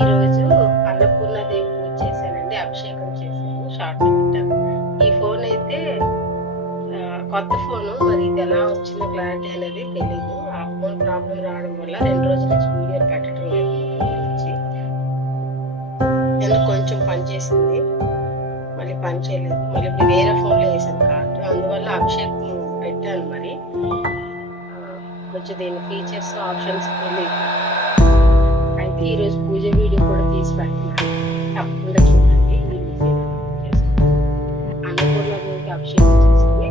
ఈరోజు అన్నపూర్ణాదేవి పూజ చేశానండి. అభిషేకం చేశాను. షార్ట్‌లో పెట్టాను. ఈ ఫోన్ అయితే కొత్త ఫోను. మరి ఇది ఎలా వచ్చిందో క్లారిటీ అనేది తెలీదు. ఆ ఫోన్ ప్రాబ్లమ్ రావడం వల్ల 2 రోజుల నుంచి వీడియోలు పెట్టడం లేదు మొబైల్ నుంచి. నిన్న కొంచెం పని చేసింది. మళ్ళీ పని చేయలేదు. మళ్ళీ ఇప్పుడు వేరే ఫోన్‌లో ఏసాను కార్డ్. అందువల్ల అభిషేకం పెట్టాను మరి. కొంచెం దీని ఫీచర్స్, ఆప్షన్స్ తెలీదు. అయితే ఈరోజు పూజ వీడియో కూడా తీసి పెడుతున్నాను. తప్పకుండా చూడండి. ఈ వీడియో చేసుకోండి. అన్నపూర్ణాదేవికి అభిషేకం చేసింది.